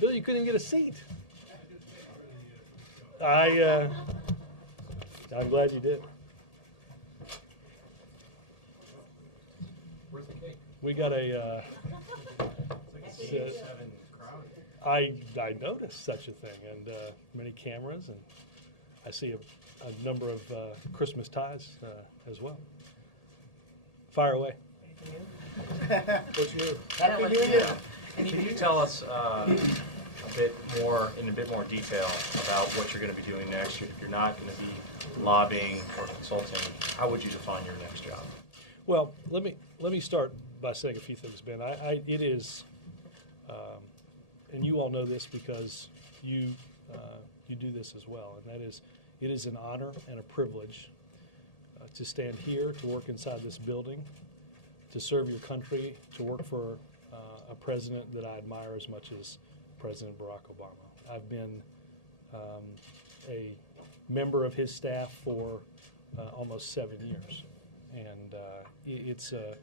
Bill, you couldn't even get a seat. I'm glad you did. Where's the cake? We got a. It's like 87 crowd. I noticed such a thing, and many cameras, and I see a number of Christmas ties as well. Fire away. What's new? Happy New Year. Can you tell us in a bit more detail about what you're going to be doing next? If you're not going to be lobbying or consulting, how would you define your next job? Well, let me start by saying a few things, Ben. It is, and you all know this because you do this as well, and that is, it is an honor and a privilege to stand here, to work inside this building, to serve your country, to work for a president that I admire as much as President Barack Obama. I've been a member of his staff for almost 7 years, and it's a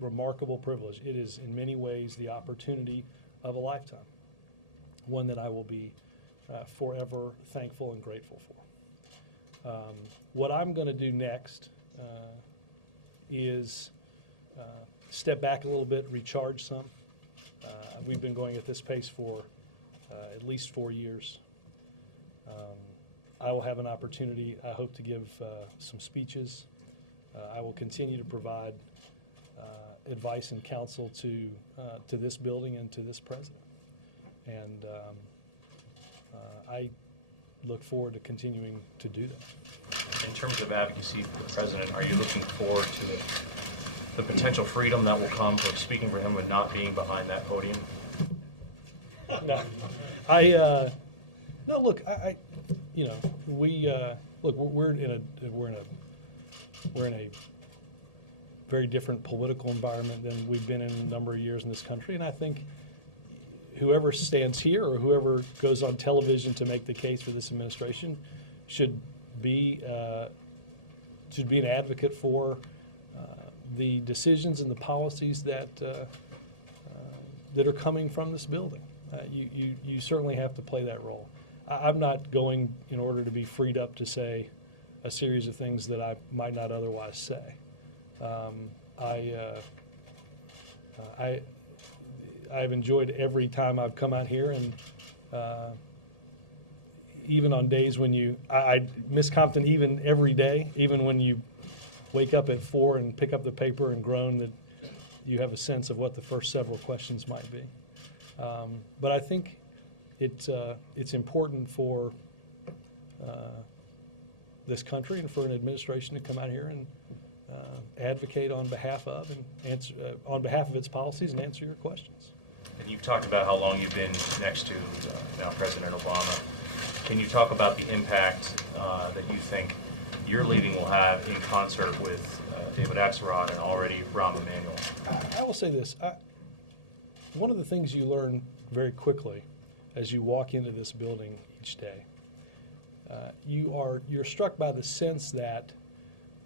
remarkable privilege. It is in many ways the opportunity of a lifetime, one that I will be forever thankful and grateful for. What I'm going to do next is step back a little bit, recharge some. We've been going at this pace for at least 4 years. I will have an opportunity, I hope, to give some speeches. I will continue to provide advice and counsel to this building and to this president. And I look forward to continuing to do that. In terms of advocacy for the president, are you looking forward to the potential freedom that will come from speaking for him and not being behind that podium? No, no. Look, we're in a very different political environment than we've been in a number of years in this country, and I think whoever stands here or whoever goes on television to make the case for this administration should be an advocate for the decisions and the policies that are coming from this building. You certainly have to play that role. I'm not going in order to be freed up to say a series of things that I might not otherwise say. I've enjoyed every time I've come out here, and even on days when I miss Compton even every day, even when you wake up at 4 and pick up the paper and groan that you have a sense of what the first several questions might be. But I think it's important for this country and for an administration to come out here and advocate on behalf of and answer on behalf of its policies and answer your questions. And you've talked about how long you've been next to now President Obama. Can you talk about the impact that you think your leading will have in concert with David Axelrod and already Rahm Emanuel? I will say this. One of the things you learn very quickly as you walk into this building each day, you're struck by the sense that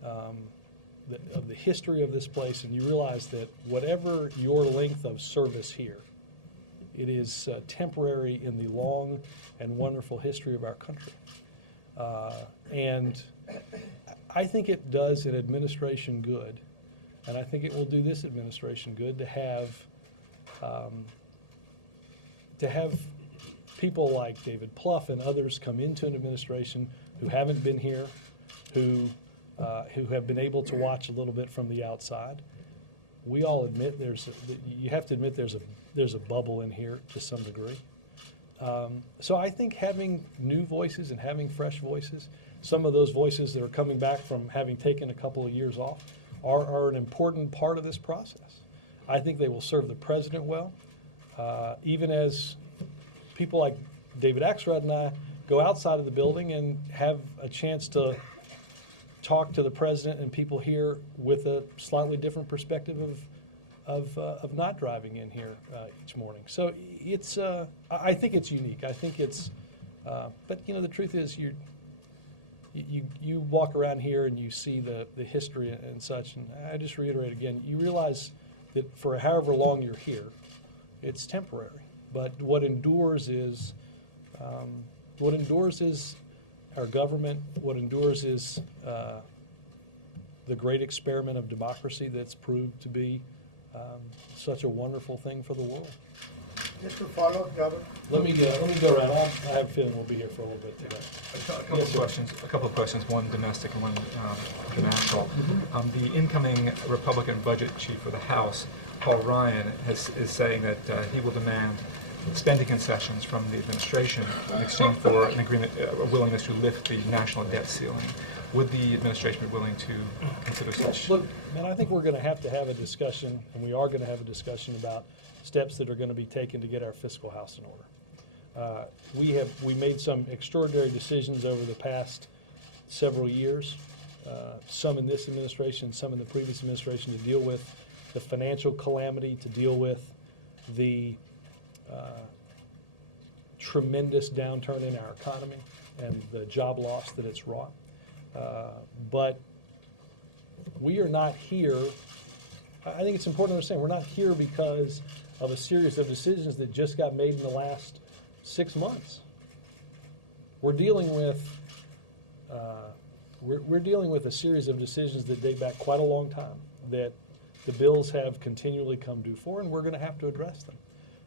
of the history of this place, and you realize that whatever your length of service here, it is temporary in the long and wonderful history of our country. And I think it does an administration good, and I think it will do this administration good to have people like David Plouffe and others come into an administration who haven't been here, who have been able to watch a little bit from the outside. We all admit you have to admit there's a bubble in here to some degree. So I think having new voices and having fresh voices, some of those voices that are coming back from having taken a couple of years off, are an important part of this process. I think they will serve the president well, even as people like David Axelrod and I go outside of the building and have a chance to talk to the president and people here with a slightly different perspective of not driving in here each morning. So it's I think it's unique. I think it's but the truth is you walk around here and you see the history and such, and I just reiterate again, you realize that for however long you're here, it's temporary. But what endures is our government. What endures is the great experiment of democracy that's proved to be such a wonderful thing for the world. Just to follow, Governor. Let me go around. I have a feeling we'll be here for a little bit today. A couple of questions, one domestic and one international. The incoming Republican budget chief of the House, Paul Ryan, is saying that he will demand spending concessions from the administration in exchange for an agreement, a willingness to lift the national debt ceiling. Would the administration be willing to consider such? Look, man, I think we're going to have a discussion, and we are going to have a discussion about steps that are going to be taken to get our fiscal house in order. We made some extraordinary decisions over the past several years, some in this administration, some in the previous administration, to deal with the financial calamity, to deal with the tremendous downturn in our economy and the job loss that it's wrought. But we are not here. I think it's important to understand we're not here because of a series of decisions that just got made in the last 6 months. We're dealing with we're dealing with a series of decisions that date back quite a long time, that the bills have continually come due for, and we're going to have to address them.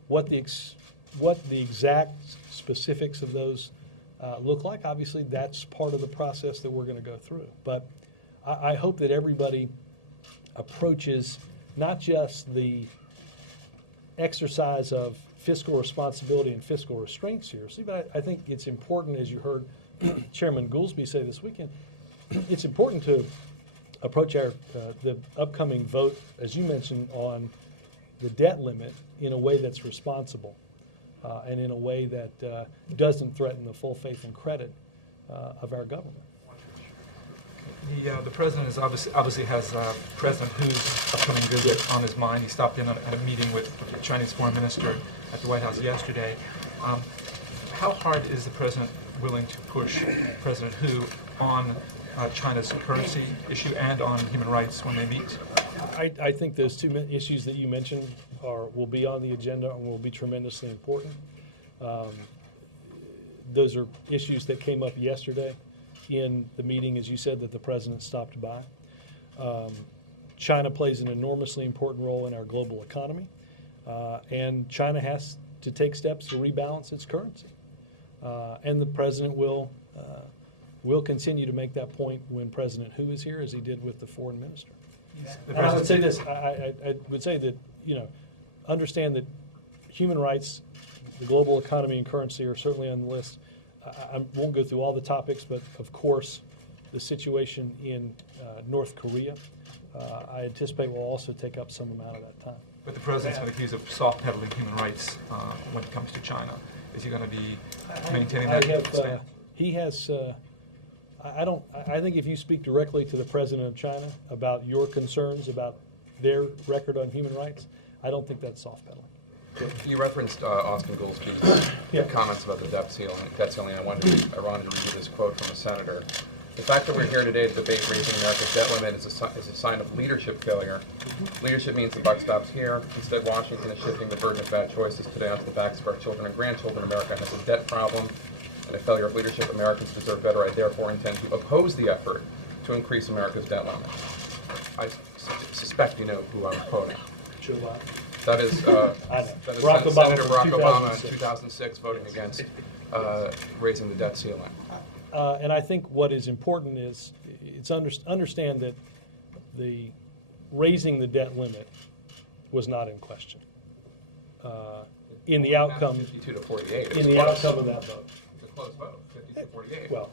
What the exact specifics of those look like, obviously, that's part of the process that we're going to go through. But I hope that everybody approaches not just the exercise of fiscal responsibility and fiscal restraint seriously, but I think it's important, as you heard Chairman Goolsbee say this weekend, it's important to approach the upcoming vote, as you mentioned, on the debt limit in a way that's responsible and in a way that doesn't threaten the full faith and credit of our government. The president is obviously has President Hu's upcoming visit on his mind. He stopped in at a meeting with the Chinese foreign minister at the White House yesterday. How hard is the president willing to push President Hu on China's currency issue and on human rights when they meet? I think those two issues that you mentioned will be on the agenda and will be tremendously important. Those are issues that came up yesterday in the meeting, as you said, that the president stopped by. China plays an enormously important role in our global economy, and China has to take steps to rebalance its currency. And the president will continue to make that point when President Hu is here, as he did with the foreign minister. And I would say this, I would say that, understand that human rights, the global economy and currency are certainly on the list. I won't go through all the topics, but of course, the situation in North Korea, I anticipate will also take up some amount of that time. But the president's been accused of soft peddling human rights when it comes to China. Is he going to be maintaining that stance? He has. I think if you speak directly to the president of China about your concerns about their record on human rights, I don't think that's soft peddling. You referenced Austin Goolsbee's comments about the debt ceiling. I wanted to read you this quote from a senator. The fact that we're here today to debate raising America's debt limit is a sign of leadership failure. Leadership means the buck stops here. Instead, Washington is shifting the burden of bad choices today onto the backs of our children and grandchildren. America has a debt problem and a failure of leadership. Americans deserve better. I therefore intend to oppose the effort to increase America's debt limit. I suspect you know who I'm quoting. Joe Biden. That is Senator Barack Obama in 2006 voting against raising the debt ceiling. And I think what is important is understand that the raising the debt limit was not in question in the outcome. 52 to 48. In the outcome of that vote. It's a close vote, 50 to 48. Well,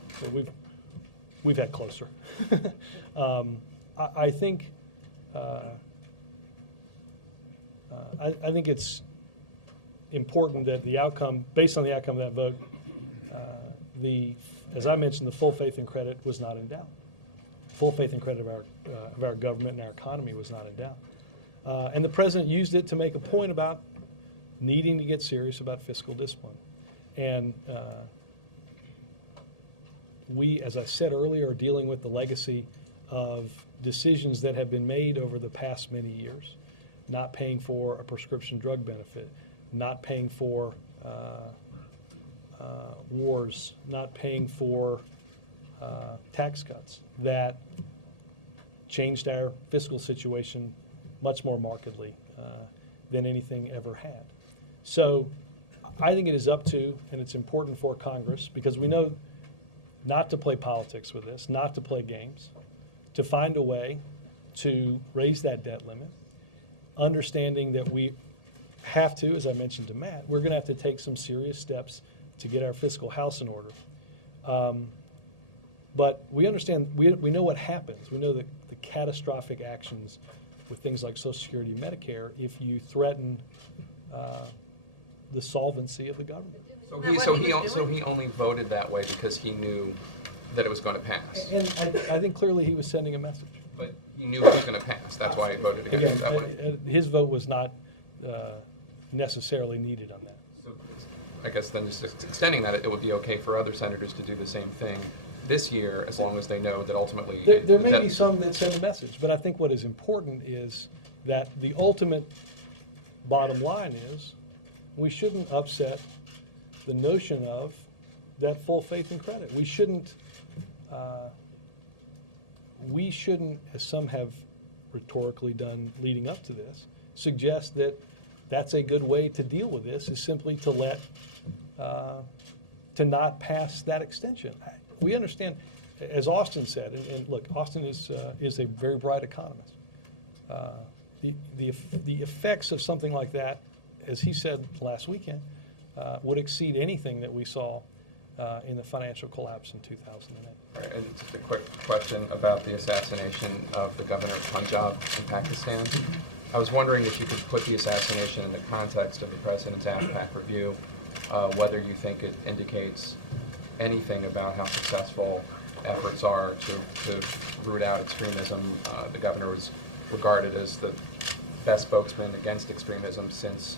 we've had closer. I think. I think it's important that the outcome, based on the outcome of that vote, as I mentioned, the full faith and credit was not in doubt. Full faith and credit of our government and our economy was not in doubt. And the president used it to make a point about needing to get serious about fiscal discipline. And we, as I said earlier, are dealing with the legacy of decisions that have been made over the past many years. Not paying for a prescription drug benefit, not paying for wars, not paying for tax cuts that changed our fiscal situation much more markedly than anything ever had. So I think it is up to, and it's important for Congress, because we know not to play politics with this, not to play games, to find a way to raise that debt limit, understanding that we have to, as I mentioned to Matt, we're going to have to take some serious steps to get our fiscal house in order. But we understand, we know what happens. We know the catastrophic actions with things like Social Security and Medicare if you threaten the solvency of the government. So he only voted that way because he knew that it was going to pass. And I think clearly he was sending a message. But he knew it was going to pass. That's why he voted against it that way. His vote was not necessarily needed on that. So I guess then just extending that, it would be okay for other senators to do the same thing this year, as long as they know that ultimately... There may be some that send a message, but I think what is important is that the ultimate bottom line is we shouldn't upset the notion of that full faith and credit. We shouldn't, as some have rhetorically done leading up to this, suggest that that's a good way to deal with this, is simply to let, to not pass that extension. We understand, as Austin said, and look, Austin is a very bright economist. The effects of something like that, as he said last weekend, would exceed anything that we saw in the financial collapse in 2008. Right, and just a quick question about the assassination of the governor of Punjab in Pakistan. I was wondering if you could put the assassination in the context of the president's AFPAC review, whether you think it indicates anything about how successful efforts are to root out extremism. The governor was regarded as the best spokesman against extremism since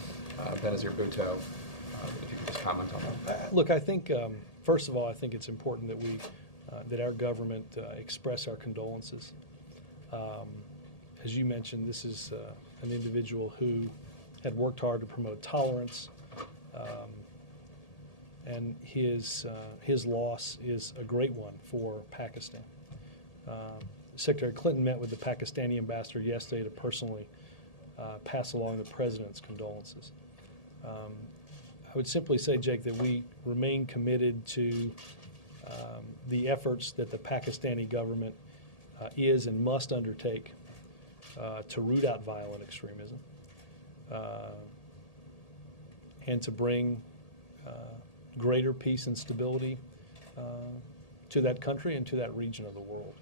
Benazir Bhutto. If you could just comment on that. Look, I think, first of all, I think it's important that that our government express our condolences. As you mentioned, this is an individual who had worked hard to promote tolerance, and his loss is a great one for Pakistan. Secretary Clinton met with the Pakistani ambassador yesterday to personally pass along the president's condolences. I would simply say, Jake, that we remain committed to the efforts that the Pakistani government is and must undertake to root out violent extremism and to bring greater peace and stability to that country and to that region of the world.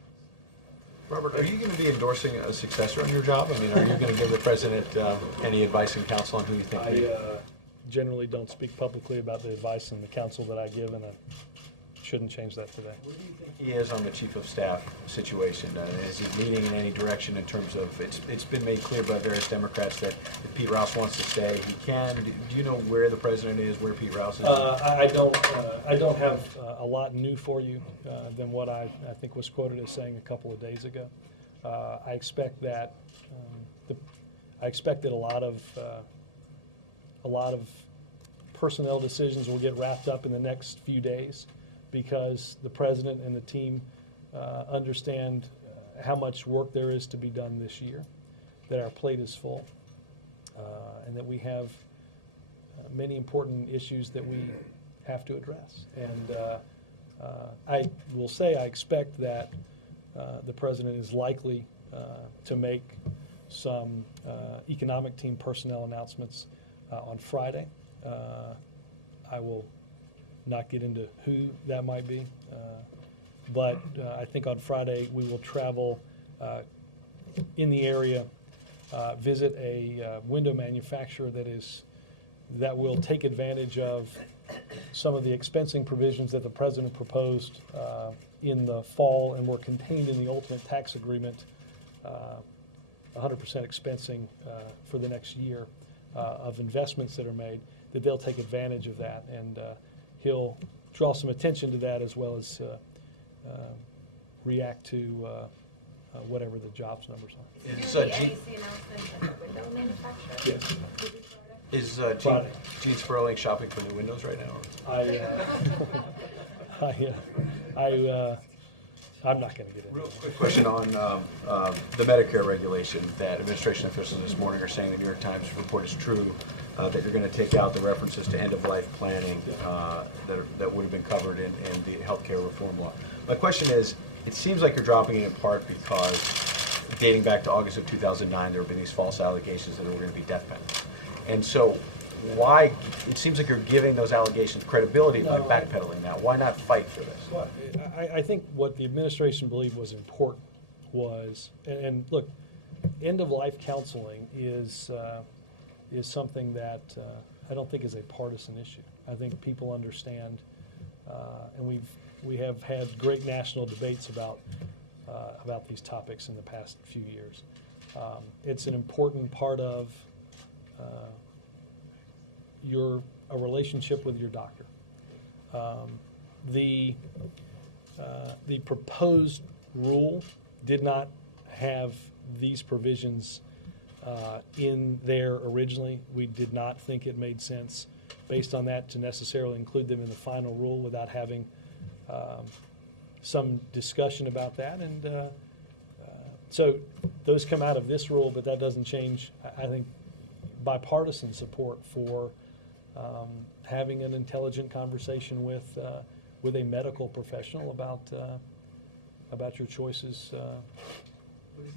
Robert, are you going to be endorsing a successor on your job? I mean, are you going to give the president any advice and counsel on who you think? I generally don't speak publicly about the advice and the counsel that I give, and I shouldn't change that today. Where do you think he is on the chief of staff situation? Is he leading in any direction in terms of, it's been made clear by various Democrats that if Pete Rouse wants to stay, he can. Do you know where the president is, where Pete Rouse is? I don't have a lot new for you than what I think was quoted as saying a couple of days ago. I expect that a lot of personnel decisions will get wrapped up in the next few days, because the president and the team understand how much work there is to be done this year, that our plate is full, and that we have many important issues that we have to address. And I will say I expect that the president is likely to make some economic team personnel announcements on Friday. I will not get into who that might be, but I think on Friday we will travel in the area, visit a window manufacturer that will take advantage of some of the expensing provisions that the president proposed in the fall and were contained in the ultimate tax agreement, 100% expensing for the next year of investments that are made, that they'll take advantage of that, and he'll draw some attention to that, as well as react to whatever the jobs numbers are. Is, the NEC announcement that the window manufacturer? Yes. will be Florida? Is Friday. Gene Sperling shopping for new windows right now? I'm not going to get into Real it. quick question on the Medicare regulation that administration officials this morning are saying the New York Times report is true, that you're going to take out the references to end-of-life planning that would have been covered in the healthcare reform law. My question is, it seems like you're dropping it in part because dating back to August of 2009, there have been these false allegations that there were going to be death penalties. And so why, it seems like you're giving those allegations credibility by backpedaling that. Why not fight for this? Well, I think what the administration believed was important was, and look, end-of-life counseling is something that I don't think is a partisan issue. I think people understand, and we have had great national debates about these topics in the past few years. It's an important part of a relationship with your doctor. The proposed rule did not have these provisions in there originally. We did not think it made sense based on that to necessarily include them in the final rule without having some discussion about that. And so those come out of this rule, but that doesn't change, I think, bipartisan support for having an intelligent conversation with a medical professional about your choices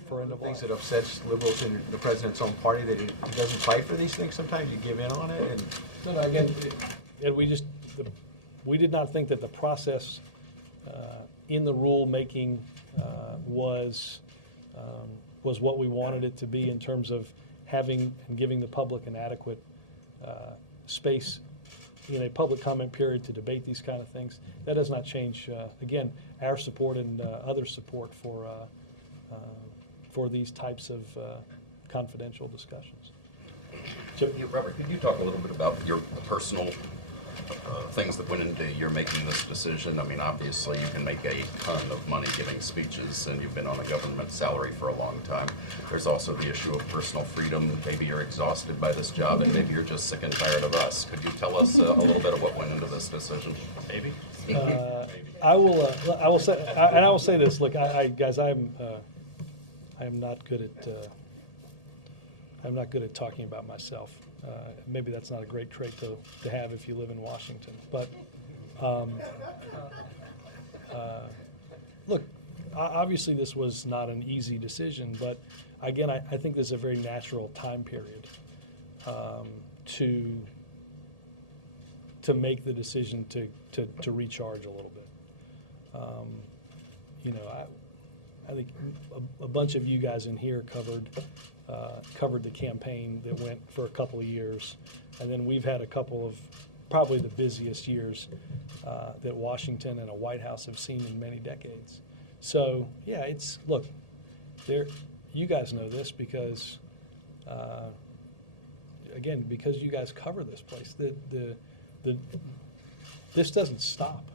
for end of life. Things that upsets liberals in the president's own party, that he doesn't fight for these things sometimes, you give in on it? And No, again, and we did not think that the process in the rulemaking was what we wanted it to be in terms of having and giving the public an adequate space in a public comment period to debate these kind of things. That does not change, again, our support and others' support for these types of confidential discussions. Yeah, Robert, could you talk a little bit about your personal things that went into your making this decision? I mean, obviously, you can make a ton of money giving speeches, and you've been on a government salary for a long time. There's also the issue of personal freedom. Maybe you're exhausted by this job, and maybe you're just sick and tired of us. Could you tell us a little bit of what went into this decision? Maybe? I will say this. Look, guys, I am not good at talking about myself. Maybe that's not a great trait to have if you live in Washington. But look, obviously this was not an easy decision. But again, I think there's a very natural time period to make the decision to recharge a little bit. I think a bunch of you guys in here covered the campaign that went for a couple of years, and then we've had a couple of probably the busiest years that Washington and a White House have seen in many decades. So yeah, look, you guys know this because again, because you guys cover this place, this doesn't stop.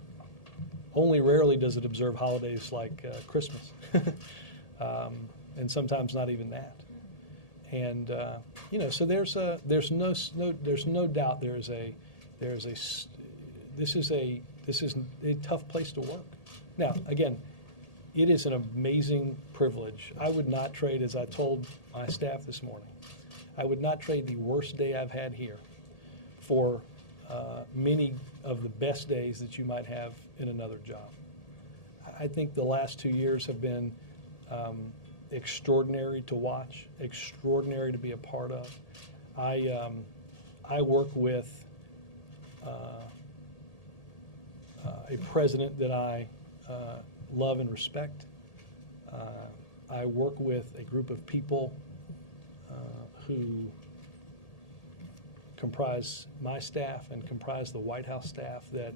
Only rarely does it observe holidays like Christmas, and sometimes not even that. And so there's no doubt this is a tough place to work. Now, again, it is an amazing privilege. I would not trade, as I told my staff this morning, I would not trade the worst day I've had here for many of the best days that you might have in another job. I think the last 2 years have been extraordinary to watch, extraordinary to be a part of. I work with a president that I love and respect. I work with a group of people who comprise my staff and comprise the White House staff that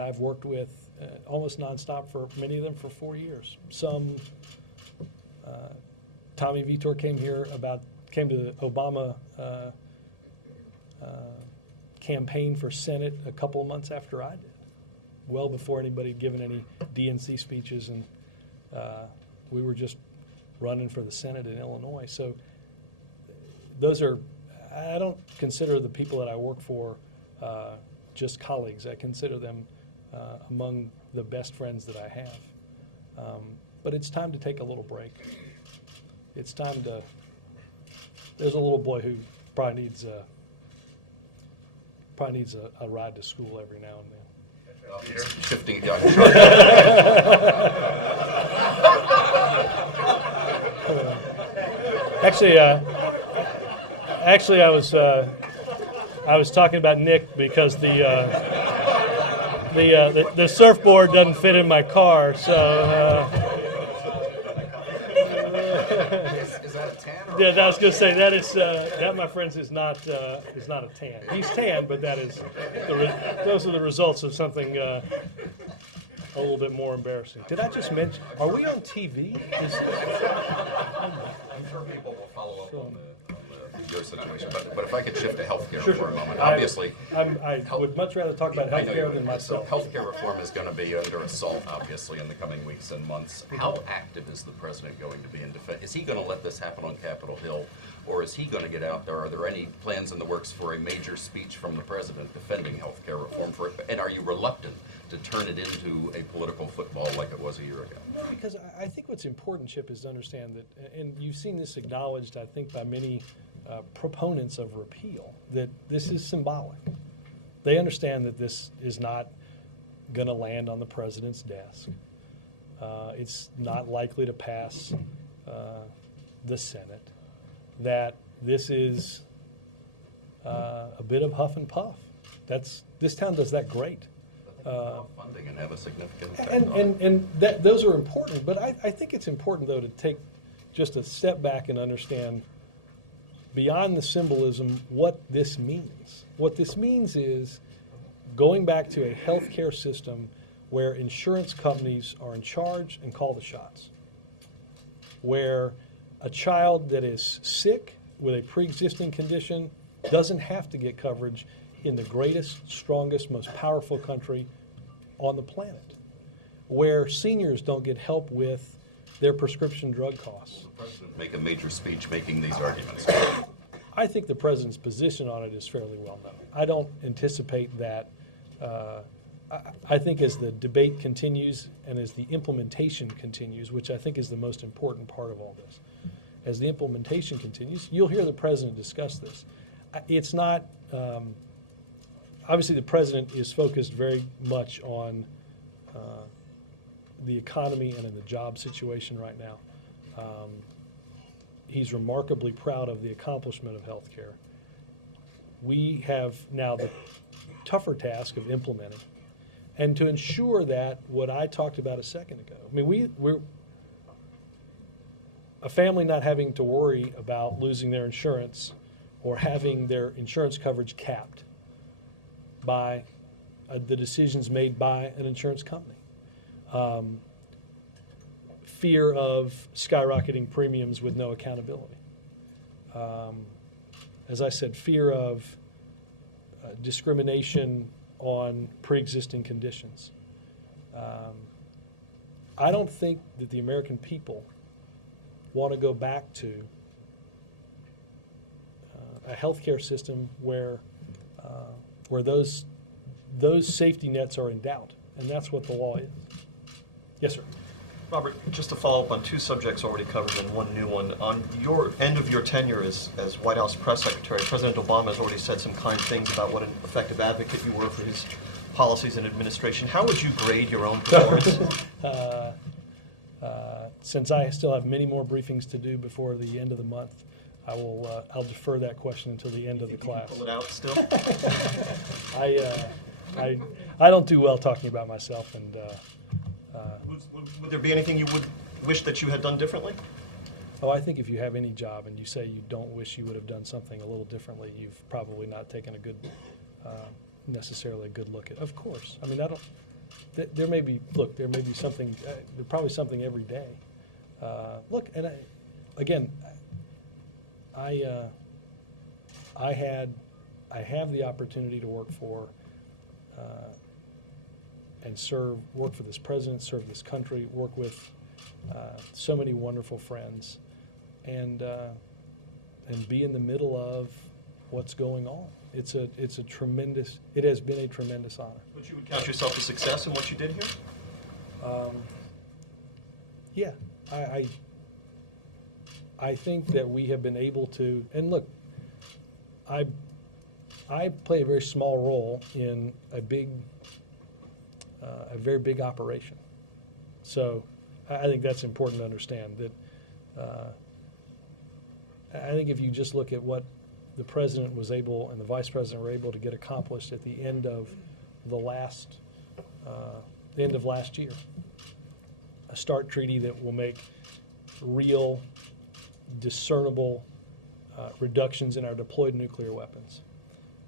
I've worked with almost nonstop for many of them for 4 years. Some, Tommy Vitor came to the Obama campaign for Senate a couple of months after I did, well before anybody had given any DNC speeches, and we were just running for the Senate in Illinois. So I don't consider the people that I work for just colleagues. I consider them among the best friends that I have. But it's time to take a little break. It's time to, there's a little boy who probably needs a ride to school every now and then. Shifting, Actually, I was talking about Nick because the surfboard doesn't fit in my car, so. Is that a tan or? Yeah, I was going to say that my friends is not a tan. He's tan, but those are the results of something a little bit more embarrassing. Did I just mention? Are we on TV? I'm sure people will follow up on your situation, but if I could shift to healthcare for a moment, obviously. I would much rather talk about healthcare than myself. So healthcare reform is going to be under assault, obviously, in the coming weeks and months. How active is the president going to be in defense? Is he going to let this happen on Capitol Hill, or is he going to get out there? Are there any plans in the works for a major speech from the president defending healthcare reform for it? And are you reluctant to turn it into a political football like it was a year ago? No, because I think what's important, Chip, is to understand that, and you've seen this acknowledged, I think, by many proponents of repeal, that this is symbolic. They understand that this is not going to land on the president's desk. It's not likely to pass the Senate. That this is a bit of huff and puff. This town does that great. Funding and have a significant impact And those are important, but I think it's important, though, to take just a step back and understand beyond the symbolism what this means. What this means is going back to a healthcare system where insurance companies are in charge and call the shots, where a child that is sick with a pre-existing condition doesn't have to get coverage in the greatest, strongest, most powerful country on the planet, where seniors don't get help with their prescription drug costs. The president make a major speech making these arguments. I think the president's position on it is fairly well known. I don't anticipate that. I think as the debate continues and as the implementation continues, which I think is the most important part of all this, as the implementation continues, you'll hear the president discuss this. It's not, obviously the president is focused very much on the economy and in the job situation right now. He's remarkably proud of the accomplishment of healthcare. We have now the tougher task of implementing and to ensure that what I talked about a second ago. I mean, we're a family not having to worry about losing their insurance or having their insurance coverage capped by the decisions made by an insurance company. Fear of skyrocketing premiums with no accountability. As I said, fear of discrimination on pre-existing conditions. I don't think that the American people want to go back to a healthcare system where those safety nets are in doubt, and that's what the law is. Yes, sir. Robert, just to follow up on two subjects already covered and one new one. On your end of your tenure as White House Press Secretary, President Obama has already said some kind things about what an effective advocate you were for his policies and administration. How would you grade your own performance? Since I still have many more briefings to do before the end of the month, I'll defer that question until the end of the class. Pull it out still? I don't do well talking about myself, and would there be anything you would wish that you had done differently? oh, I think if you have any job and you say you don't wish you would have done something a little differently, you've probably not taken a good, necessarily a good look at. Of course, I mean, I don't. There may be something. There's probably something every day. Look, and I have the opportunity to work for and work for this president, serve this country, work with so many wonderful friends, and and be in the middle of what's going on. It has been a tremendous honor. Would you count yourself a success in what you did here? Yeah, I think that we have been able to, and look, I play a very small role in a very big operation. So I think that's important to understand, that I think if you just look at what the president was able and the vice president were able to get accomplished at the end of last year, a START treaty that will make real, discernible reductions in our deployed nuclear weapons,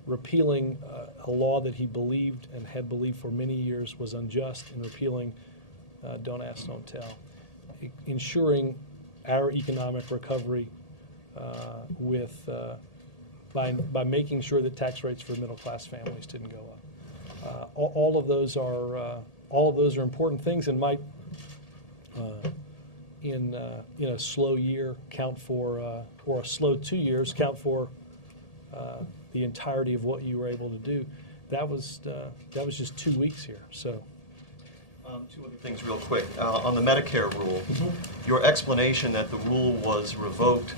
repealing a law that he believed and had believed for many years was unjust, and repealing Don't Ask, Don't Tell, ensuring our economic recovery by making sure that tax rates for middle-class families didn't go up. All of those are important things, and might in a slow year count for, or a slow 2 years count for the entirety of what you were able to do. That was just 2 weeks here. So. Two other things real quick. On the Medicare rule, your explanation that the rule was revoked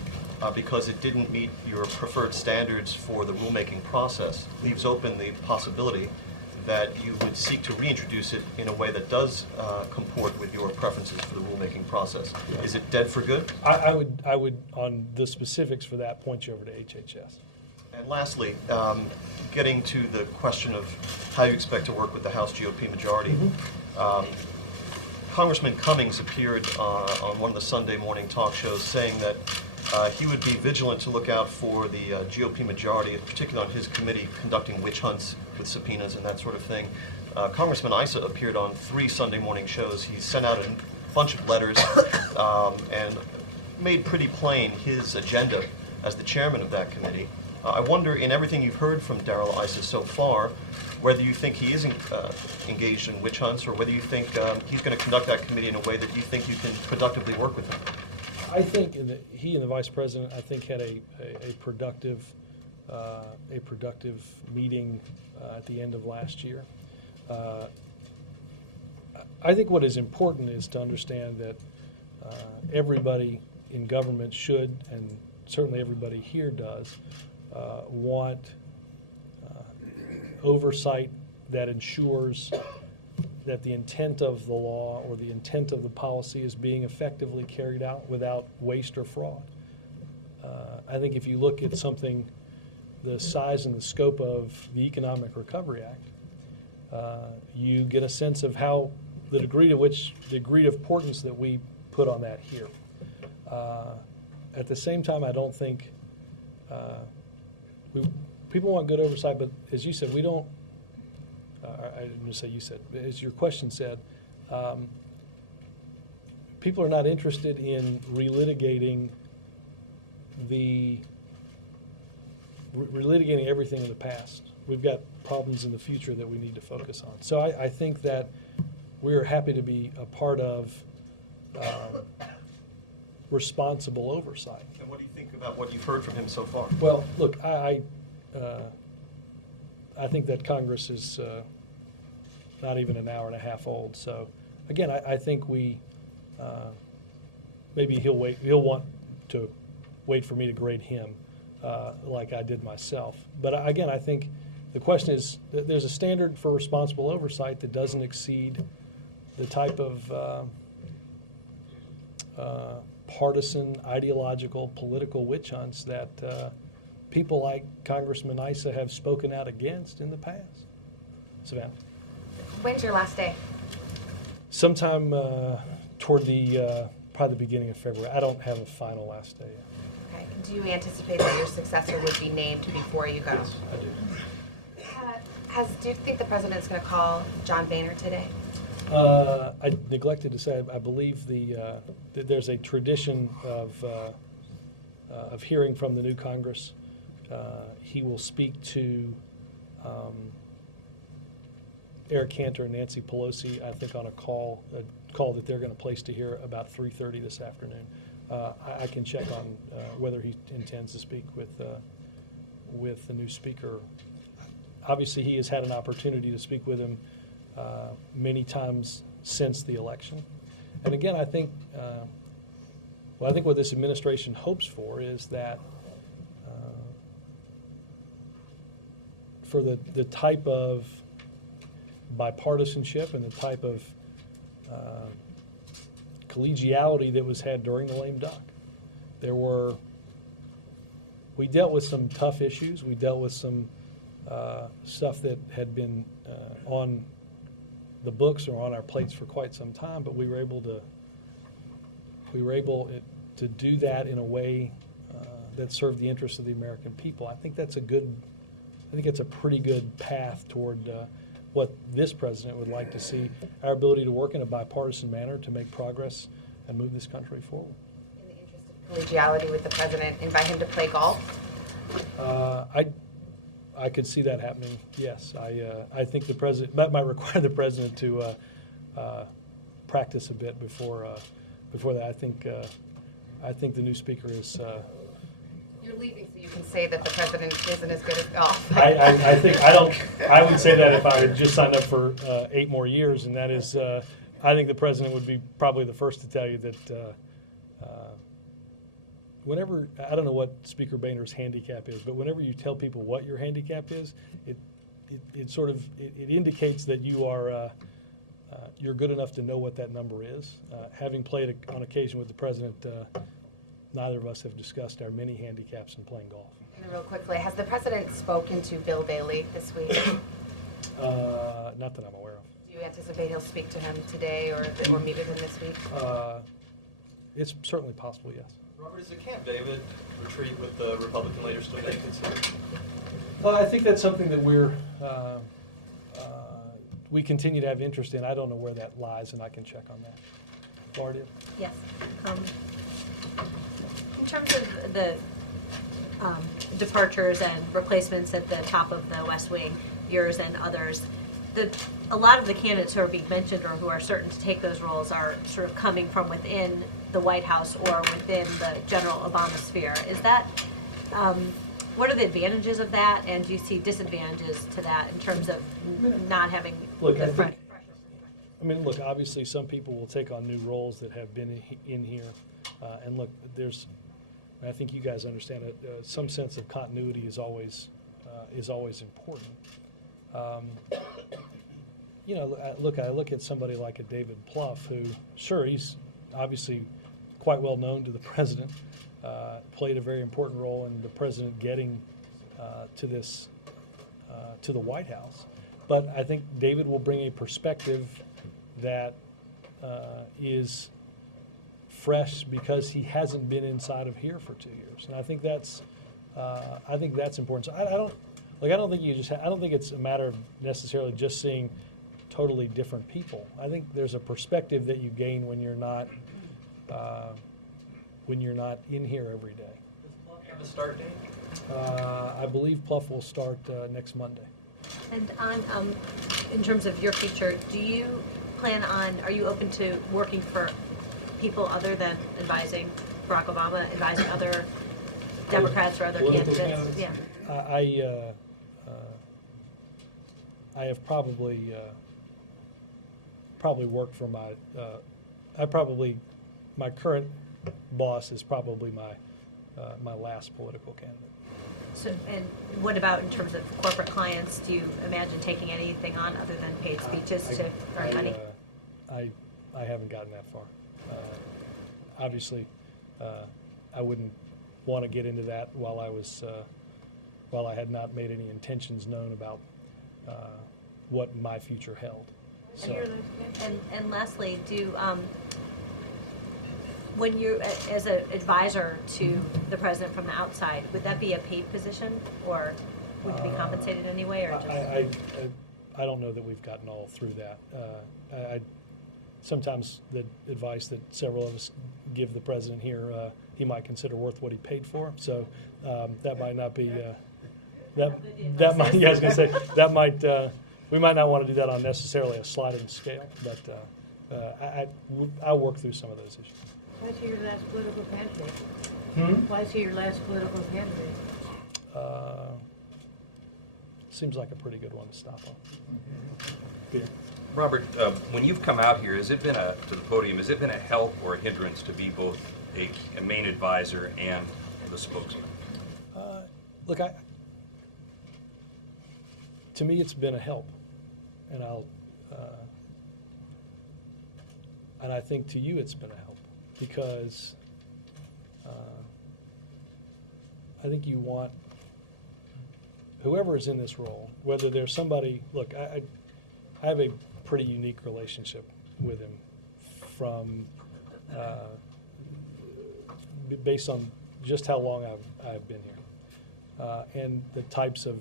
because it didn't meet your preferred standards for the rulemaking process leaves open the possibility that you would seek to reintroduce it in a way that does comport with your preferences for the rulemaking process. Yeah. Is it dead for good? I would, on the specifics for that, point you over to HHS. And lastly, getting to the question of how you expect to work with the House GOP majority. Congressman Cummings appeared on one of the Sunday morning talk shows saying that he would be vigilant to look out for the GOP majority, particularly on his committee, conducting witch hunts with subpoenas and that sort of thing. Congressman Issa appeared on 3 Sunday morning shows. He sent out a bunch of letters and made pretty plain his agenda as the chairman of that committee. I wonder, in everything you've heard from Darrell Issa so far, whether you think he is engaged in witch hunts, or whether you think he's going to conduct that committee in a way that you think you can productively work with him. I think he and the vice president, I think, had a productive meeting at the end of last year. I think what is important is to understand that everybody in government should, and certainly everybody here does, want oversight that ensures that the intent of the law or the intent of the policy is being effectively carried out without waste or fraud. I think if you look at something the size and the scope of the Economic Recovery Act, you get a sense of how the degree of importance that we put on that here. At the same time, I don't think people want good oversight, but as you said, we don't. I didn't say you said, but as your question said, people are not interested in relitigating everything in the past. We've got problems in the future that we need to focus on. So I think that we're happy to be a part of responsible oversight. And what do you think about what you've heard from him so far? Well, look, I think that Congress is not even an hour and a half old. So, again, I think we maybe he'll want to wait for me to grade him like I did myself. But again, I think the question is there's a standard for responsible oversight that doesn't exceed the type of partisan, ideological, political witch hunts that people like Congressman Issa have spoken out against in the past. Savannah. When's your last day? Sometime toward probably the beginning of February. I don't have a final last day yet. Okay. Do you anticipate that your successor would be named before you go? Yes, I do. Do you think the president's going to call John Boehner today? I neglected to say, I believe that there's a tradition of hearing from the new Congress. He will speak to Eric Cantor and Nancy Pelosi, I think, on a call that they're going to place to hear about 3:30 this afternoon. I can check on whether he intends to speak with the new speaker. Obviously, he has had an opportunity to speak with him many times since the election. And again, I think what this administration hopes for is that for the type of bipartisanship and the type of collegiality that was had during the lame duck. We dealt with some tough issues. We dealt with some stuff that had been on the books or on our plates for quite some time, but we were able to do that in a way that served the interests of the American people. I think it's a pretty good path toward what this president would like to see, our ability to work in a bipartisan manner to make progress and move this country forward. In the interest of collegiality with the president, invite him to play golf? I could see that happening, yes. I think that might require the president to practice a bit before that. I think the new speaker is... You're leaving, so you can say that the president isn't as good at golf. I would say that if I had just signed up for 8 more years, and that is, I think the president would be probably the first to tell you that whenever, I don't know what Speaker Boehner's handicap is, but whenever you tell people what your handicap is, it indicates that you're good enough to know what that number is. Having played on occasion with the president, neither of us have discussed our many handicaps in playing golf. And real quickly, has the president spoken to Bill Bailey this week? Not that I'm aware of. Do you anticipate he'll speak to him today or meet with him this week? It's certainly possible, yes. Robert, is the Camp David retreat with the Republican leaders still being considered? Well, I think that's something that we continue to have interest in. I don't know where that lies, and I can check on that. Laura, did? Yes. In terms of the departures and replacements at the top of the West Wing, yours and others, a lot of the candidates who are being mentioned or who are certain to take those roles are sort of coming from within the White House or within the general Obama sphere. Is that, what are the advantages of that, and do you see disadvantages to that in terms of not having the front? Look, obviously some people will take on new roles that have been in here. And look, I think you guys understand it, some sense of continuity is always important. I look at somebody like a David Plouffe, who, sure, he's obviously quite well known to the president, played a very important role in the president getting to the White House. But I think David will bring a perspective that is fresh because he hasn't been inside of here for 2 years, and I think that's important. So I don't think it's a matter of necessarily just seeing totally different people. I think there's a perspective that you gain when you're not in here every day. Does Plouffe have a start date? I believe Plouffe will start next Monday. And on, in terms of your future, do you plan on, are you open to working for people other than advising Barack Obama, advising other Democrats or other candidates? Yeah. I have probably worked for my my current boss is probably my last political candidate. So, and what about in terms of corporate clients? Do you imagine taking anything on other than paid speeches to earn money? I haven't gotten that far. Obviously, I wouldn't want to get into that while I had not made any intentions known about what my future held. So. And lastly, when you, as an advisor to the president from the outside, would that be a paid position, or would you be compensated anyway, or just? I don't know that we've gotten all through that. Sometimes the advice that several of us give the president here, he might consider worth what he paid for. So that might not be. That might. Yeah, I was going to say that might. We might not want to do that on necessarily a sliding scale, but I'll work through some of those issues. Why is he your last political candidate? Hmm? Why is he your last political candidate? Seems like a pretty good one to stop on. Peter? Robert, when you've come out here, has it been to the podium, has it been a help or a hindrance to be both a main advisor and the spokesman? Look, to me, it's been a help, and and I think to you, it's been a help because I think you want whoever is in this role, whether there's somebody. Look, I have a pretty unique relationship with him from based on just how long I've been here. And the types of,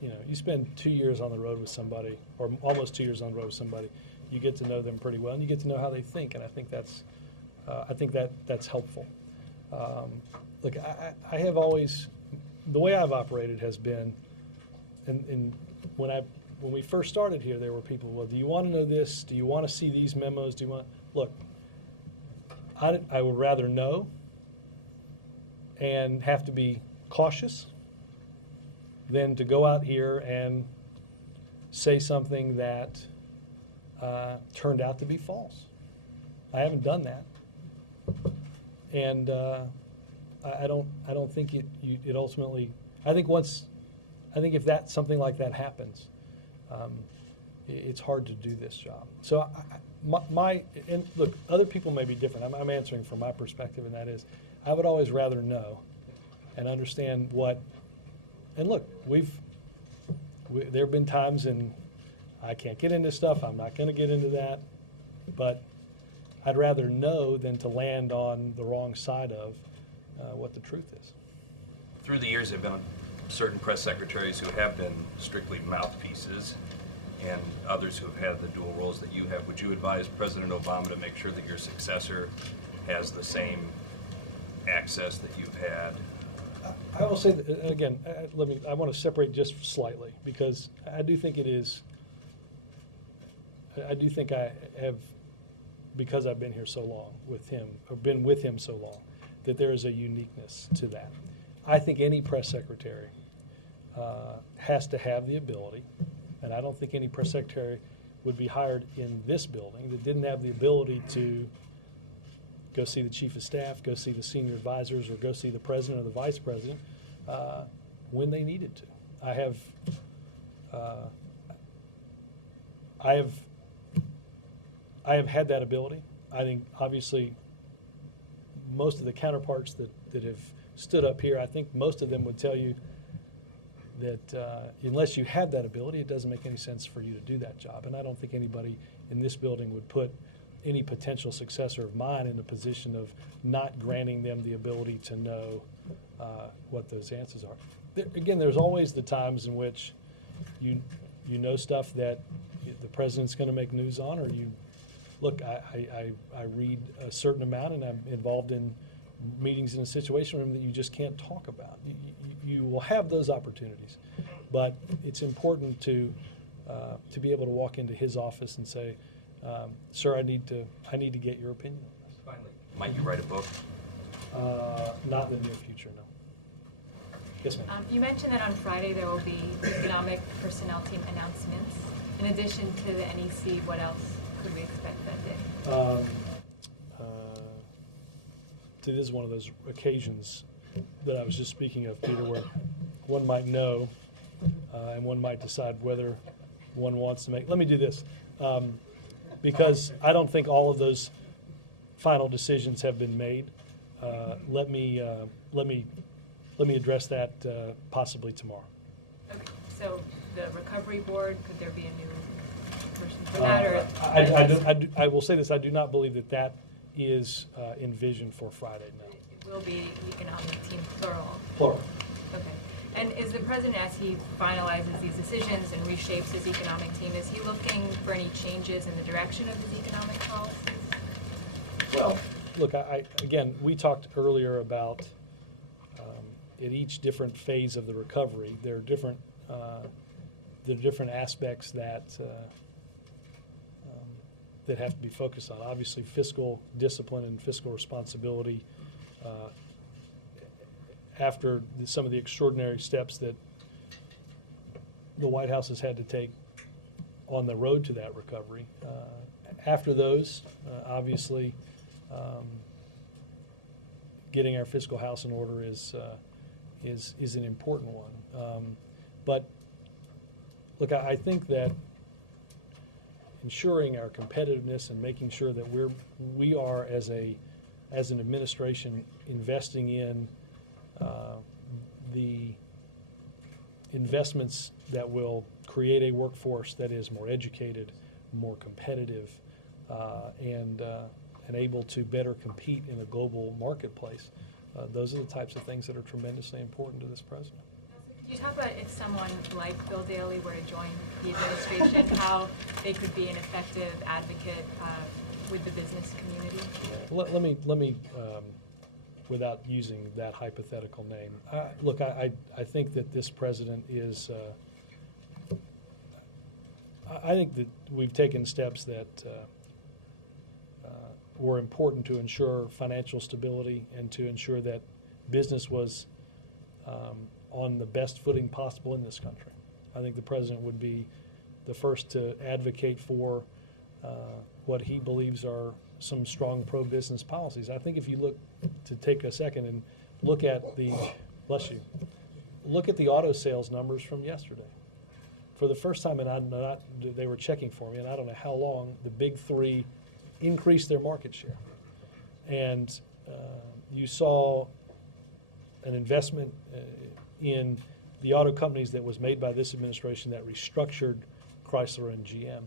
you spend 2 years on the road with somebody, or almost 2 years on the road with somebody, you get to know them pretty well, and you get to know how they think, and I think that's helpful. Look, I have always, the way I've operated has been, and when we first started here, there were people, well, do you want to know this? Do you want to see these memos? Do you want, look, I would rather know and have to be cautious than to go out here and say something that turned out to be false. I haven't done that, and I don't think it ultimately. I think if something like that happens, it's hard to do this job. So and look, other people may be different. I'm answering from my perspective, and that is, I would always rather know and understand what. And look, there have been times, and I can't get into stuff. I'm not going to get into that, but I'd rather know than to land on the wrong side of what the truth is. Through the years, there have been certain press secretaries who have been strictly mouthpieces and others who have had the dual roles that you have. Would you advise President Obama to make sure that your successor has the same access that you've had? I will say that, and again, I want to separate just slightly, because I do think I have, because I've been here so long with him, or been with him so long, that there is a uniqueness to that. I think any press secretary has to have the ability, and I don't think any press secretary would be hired in this building that didn't have the ability to go see the chief of staff, go see the senior advisors, or go see the president or the vice president when they needed to. I have had that ability. I think obviously most of the counterparts that have stood up here, I think most of them would tell you that unless you have that ability, it doesn't make any sense for you to do that job. And I don't think anybody in this building would put any potential successor of mine in a position of not granting them the ability to know what those answers are. Again, there's always the times in which you know stuff that the president's going to make news on, or look, I read a certain amount, and I'm involved in meetings in a situation room that you just can't talk about. You will have those opportunities, but it's important to be able to walk into his office and say, sir, I need to get your opinion on this. Finally, might you write a book? Not in the near future, no. Yes, ma'am. You mentioned that on Friday there will be economic personnel team announcements. In addition to the NEC, what else could we expect that day? This is one of those occasions that I was just speaking of, Peter, where one might know and one might decide whether one wants to make. Let me do this. Because I don't think all of those final decisions have been made. Let me address that possibly tomorrow. Okay, so the recovery board, could there be a new person for that? I will say this: I do not believe that is envisioned for Friday. No. It will be economic team plural. Plural. Okay. And is the president, as he finalizes these decisions and reshapes his economic team, is he looking for any changes in the direction of his economic policies? Well, look, again, we talked earlier about at each different phase of the recovery, there are different aspects that that have to be focused on. Obviously, fiscal discipline and fiscal responsibility. After some of the extraordinary steps that the White House has had to take on the road to that recovery. After those, obviously, getting our fiscal house in order is an important one. But look, I think that ensuring our competitiveness and making sure that we are as an administration investing in the investments that will create a workforce that is more educated, more competitive, and able to better compete in a global marketplace. Those are the types of things that are tremendously important to this president. Could you talk about if someone like Bill Daley were to join the administration, how they could be an effective advocate with the business community? Let me without using that hypothetical name, look, I think that this president is, I think that we've taken steps that were important to ensure financial stability and to ensure that business was on the best footing possible in this country. I think the president would be the first to advocate for what he believes are some strong pro-business policies. I think if you look, to take a second and look at the, bless you, look at the auto sales numbers from yesterday. For the first time, and they were checking for me, and I don't know how long, the big three increased their market share. And you saw an investment in the auto companies that was made by this administration that restructured Chrysler and GM,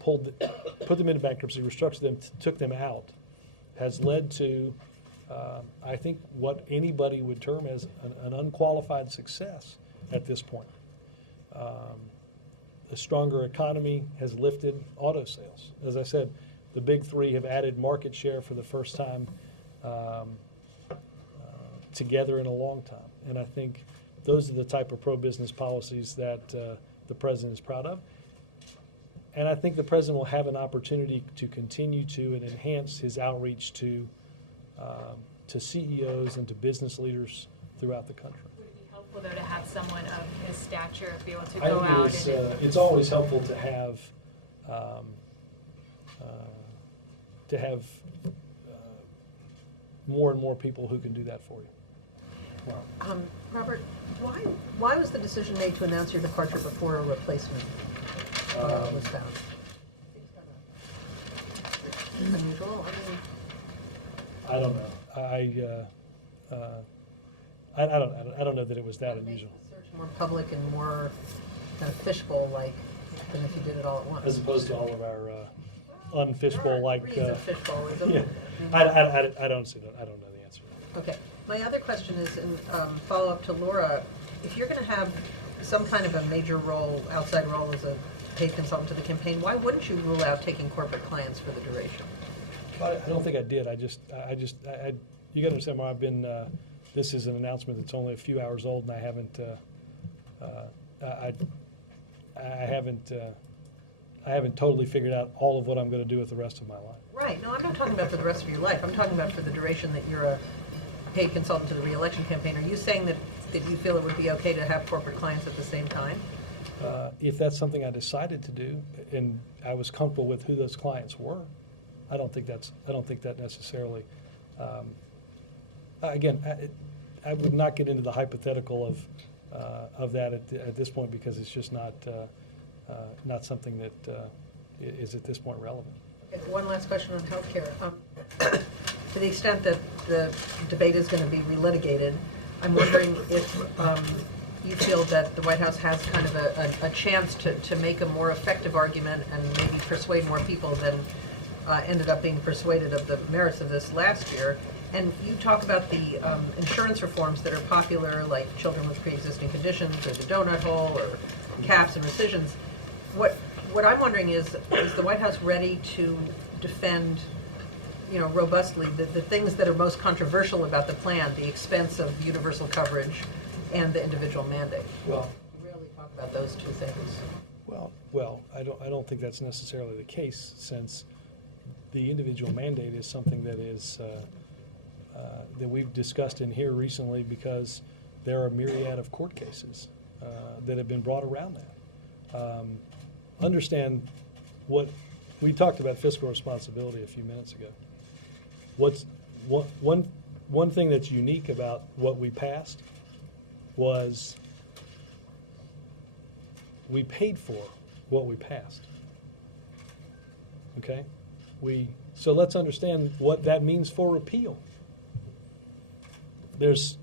put them into bankruptcy, restructured them, took them out, has led to, I think, what anybody would term as an unqualified success at this point. A stronger economy has lifted auto sales. As I said, the big three have added market share for the first time together in a long time. And I think those are the type of pro-business policies that the president is proud of. And I think the president will have an opportunity to continue to and enhance his outreach to CEOs and to business leaders throughout the country. Would it be helpful, though, to have someone of his stature be able to I go think out it's always helpful to have more and more people who can do that for you. Wow. Robert, why was the decision made to announce your departure before a replacement was found? Unusual. I don't know. I don't know that it was that unusual. The search more public and more kind of fishbowl-like than if you did it all at once. As opposed to all of our unfishbowl-like. Fishbowlism. Yeah. I don't see that. I don't know the answer. Okay. My other question is, in follow-up to Laura, if you're going to have some kind of a major role, outside role as a paid consultant to the campaign, why wouldn't you rule out taking corporate clients for the duration? I don't think I did. You got to understand, I've been. This is an announcement that's only a few hours old, and I haven't totally figured out all of what I'm going to do with the rest of my life. Right. No, I'm not talking about for the rest of your life. I'm talking about for the duration that you're a paid consultant to the re-election campaign. Are you saying that you feel it would be okay to have corporate clients at the same time? If that's something I decided to do, and I was comfortable with who those clients were, I don't think that necessarily. Again, I would not get into the hypothetical of that at this point, because it's just not something that is at this point relevant. Okay, one last question on healthcare. To the extent that the debate is going to be relitigated, I'm wondering if you feel that the White House has kind of a chance to make a more effective argument and maybe persuade more people than ended up being persuaded of the merits of this last year. And you talk about the insurance reforms that are popular, like children with pre-existing conditions, or the donut hole, or caps and rescissions. What I'm wondering is the White House ready to defend, robustly the things that are most controversial about the plan, the expense of universal coverage and the individual mandate? Well, you rarely talk about those two things. Well, I don't think that's necessarily the case, since the individual mandate is something that is that we've discussed in here recently because there are a myriad of court cases that have been brought around that. Understand what we talked about fiscal responsibility a few minutes ago. One thing that's unique about what we passed was we paid for what we passed. Okay? So let's understand what that means for repeal. It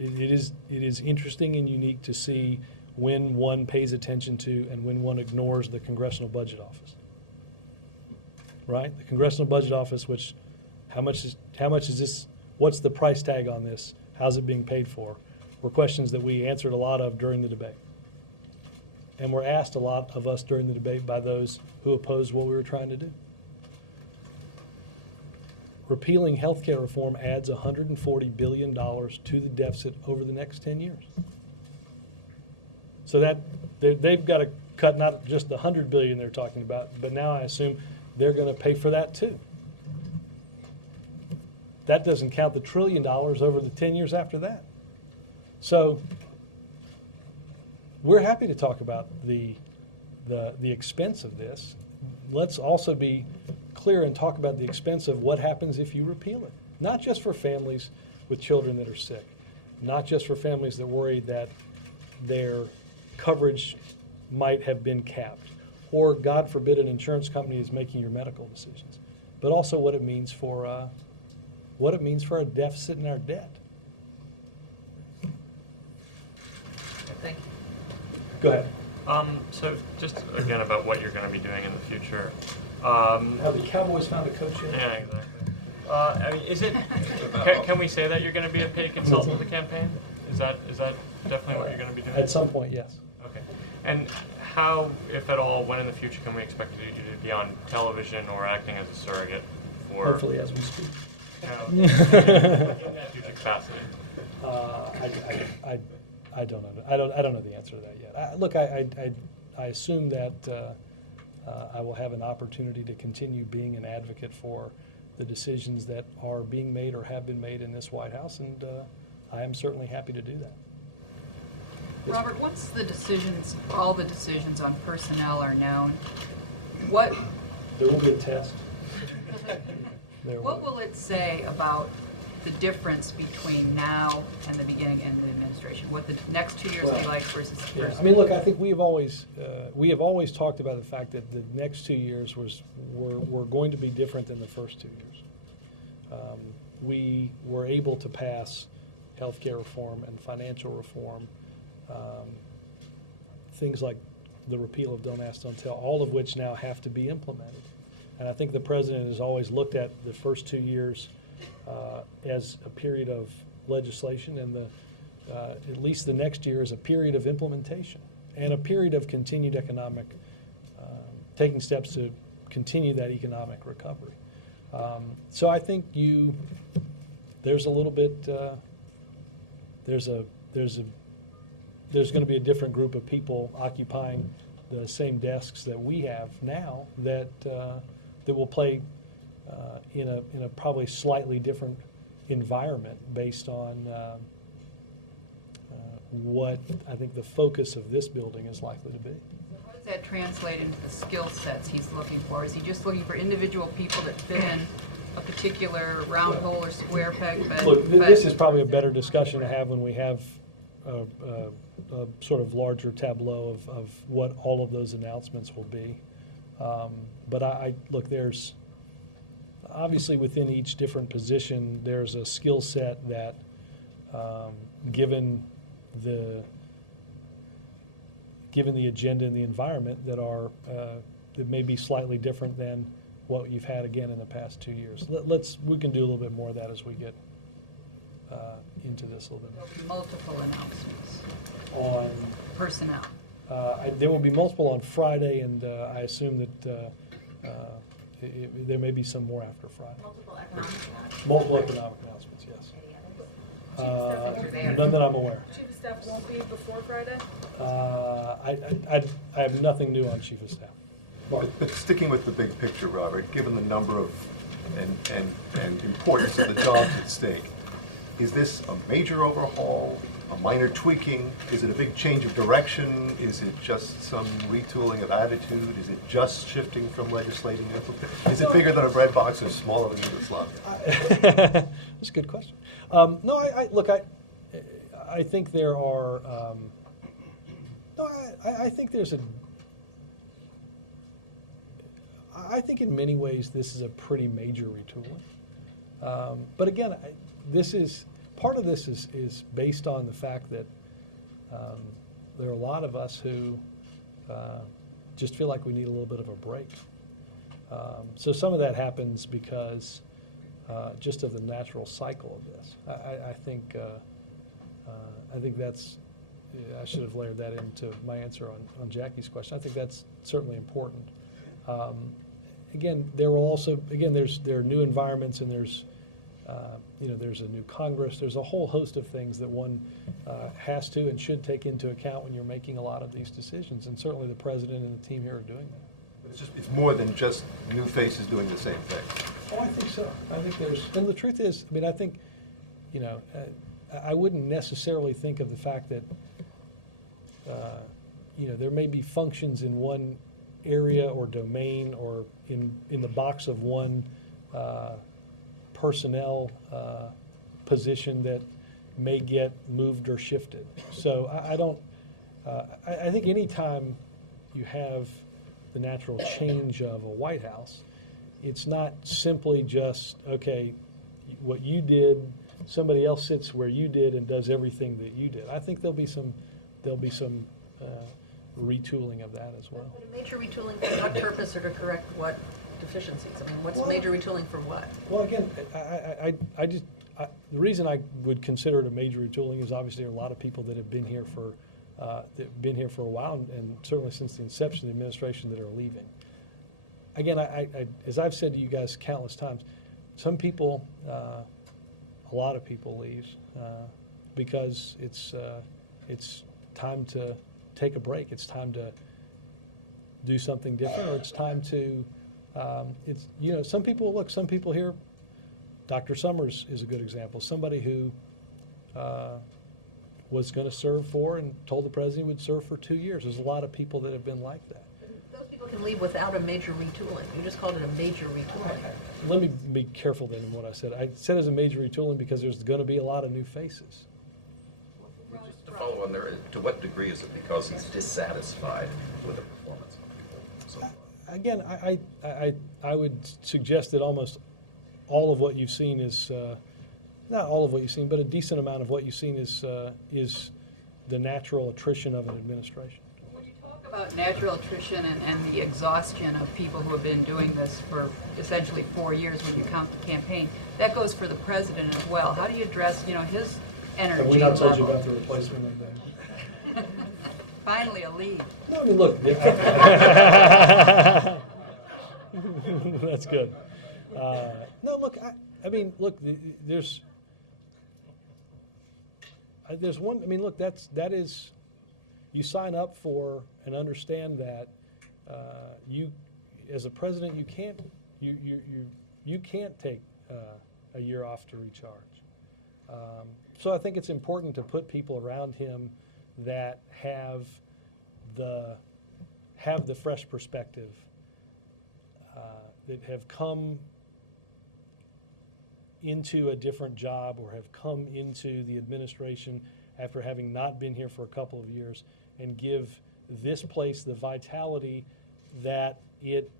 is interesting and unique to see when one pays attention to and when one ignores the Congressional Budget Office. Right? The Congressional Budget Office, which how much is this, what's the price tag on this? How's it being paid for? Were questions that we answered a lot of during the debate. And were asked a lot of us during the debate by those who opposed what we were trying to do. Repealing health care reform adds $140 billion to the deficit over the next 10 years. So that they've got to cut not just the $100 billion they're talking about, but now I assume they're going to pay for that too. That doesn't count the $1 trillion over the 10 years after that. So we're happy to talk about the expense of this. Let's also be clear and talk about the expense of what happens if you repeal it. Not just for families with children that are sick, not just for families that worry that their coverage might have been capped, or God forbid an insurance company is making your medical decisions, but also what it means for a deficit in our debt. Thank you. Go ahead. So just again about what you're going to be doing in the future. Have the Cowboys found a coach yet? Yeah, exactly. I mean, is it? Can we say that you're going to be a paid consultant with the campaign? Is that definitely what you're going to be doing? At some point, yes. Okay. And how, if at all, when in the future can we expect you to be on television or acting as a surrogate for? Hopefully, as we speak. In that future capacity. I don't know. I don't know the answer to that yet. Look, I assume that I will have an opportunity to continue being an advocate for the decisions that are being made or have been made in this White House, and I am certainly happy to do that. Yes, Robert, once the decisions, all the decisions on personnel are known, what there will be a test. What will it say about the difference between now and the beginning and the administration? What the next 2 years will be like versus the Yeah, first? I mean, look, I think we have always talked about the fact that the next 2 years were going to be different than the first 2 years. We were able to pass healthcare reform and financial reform, things like the repeal of Don't Ask, Don't Tell, all of which now have to be implemented. And I think the president has always looked at the first 2 years as a period of legislation, and at least the next year is a period of implementation and a period of continued economic, taking steps to continue that economic recovery. So I think there's a little bit, there's going to be a different group of people occupying the same desks that we have now that will play in a probably slightly different environment based on what I think the focus of this building is likely to be. How does that translate into the skill sets he's looking for? Is he just looking for individual people that fit in a particular round hole or square peg? Look, this is probably a better discussion to have when we have a sort of larger tableau of what all of those announcements will be. But look, there's obviously within each different position, there's a skill set that, given the agenda and the environment, that may be slightly different than what you've had again in the past 2 years. We can do a little bit more of that as we get into this a little bit more. There'll be multiple announcements On personnel. There will be multiple on Friday, and I assume that there may be some more after Friday. Multiple economic announcements. Multiple economic announcements, yes. None that I'm aware. Chief of Staff won't be before Friday? I have nothing new on Chief of Staff. But sticking with the big picture, Robert, given the number of and importance of the jobs at stake, is this a major overhaul, a minor tweaking? Is it a big change of direction? Is it just some retooling of attitude? Is it just shifting from legislating to implementing? Is it bigger than a bread box or smaller than Yugoslavia? That's a good question. No, look, I think there are. No, I think there's a. I think in many ways this is a pretty major retooling. But again, part of this is based on the fact that there are a lot of us who just feel like we need a little bit of a break. So some of that happens because just of the natural cycle of this. I think that's. I should have layered that into my answer on Jackie's question. I think that's certainly important. Again, there are new environments, and there's a new Congress. There's a whole host of things that one has to and should take into account when you're making a lot of these decisions, and certainly the president and the team here are doing that. But it's more than just new faces doing the same thing. Oh, I think so. I think and the truth is, I mean, I think, I wouldn't necessarily think of the fact that, there may be functions in one area or domain or in the box of one personnel position that may get moved or shifted. So I think any time you have the natural change of a White House, it's not simply just, okay, what you did, somebody else sits where you did and does everything that you did. I think there'll be some retooling of that as well. But a major retooling for what purpose or to correct what deficiencies? I mean, what's major retooling for what? Well, again, the reason I would consider it a major retooling is obviously there are a lot of people that have been here for a while, and certainly since the inception of the administration, that are leaving. Again, as I've said to you guys countless times, some people, a lot of people leave because it's time to take a break. It's time to do something different, or it's time to. Some people here. Dr. Summers is a good example. Somebody who was going to serve for and told the president he would serve for 2 years. There's a lot of people that have been like that. Those people can leave without a major retooling. You just called it a major retooling. Let me be careful then in what I said. I said it's a major retooling because there's going to be a lot of new faces. Just to follow on there, to what degree is it because he's dissatisfied with the performance of people? Again, I would suggest that almost all of what you've seen is, not all of what you've seen, but a decent amount of what you've seen is the natural attrition of an administration. When you talk about natural attrition and the exhaustion of people who have been doing this for essentially 4 years when you count the campaign, that goes for the president as well. How do you address, his energy Have we not told you level? about the replacement of that? Finally, a lead. No, I mean, look. That's good. No, look. I mean, look. There's one. I mean, look. That is. You sign up for and understand that you, as a president, you can't take a year off to recharge. So I think it's important to put people around him that have the fresh perspective, that have come into a different job or have come into the administration after having not been here for a couple of years, and give this place the vitality that it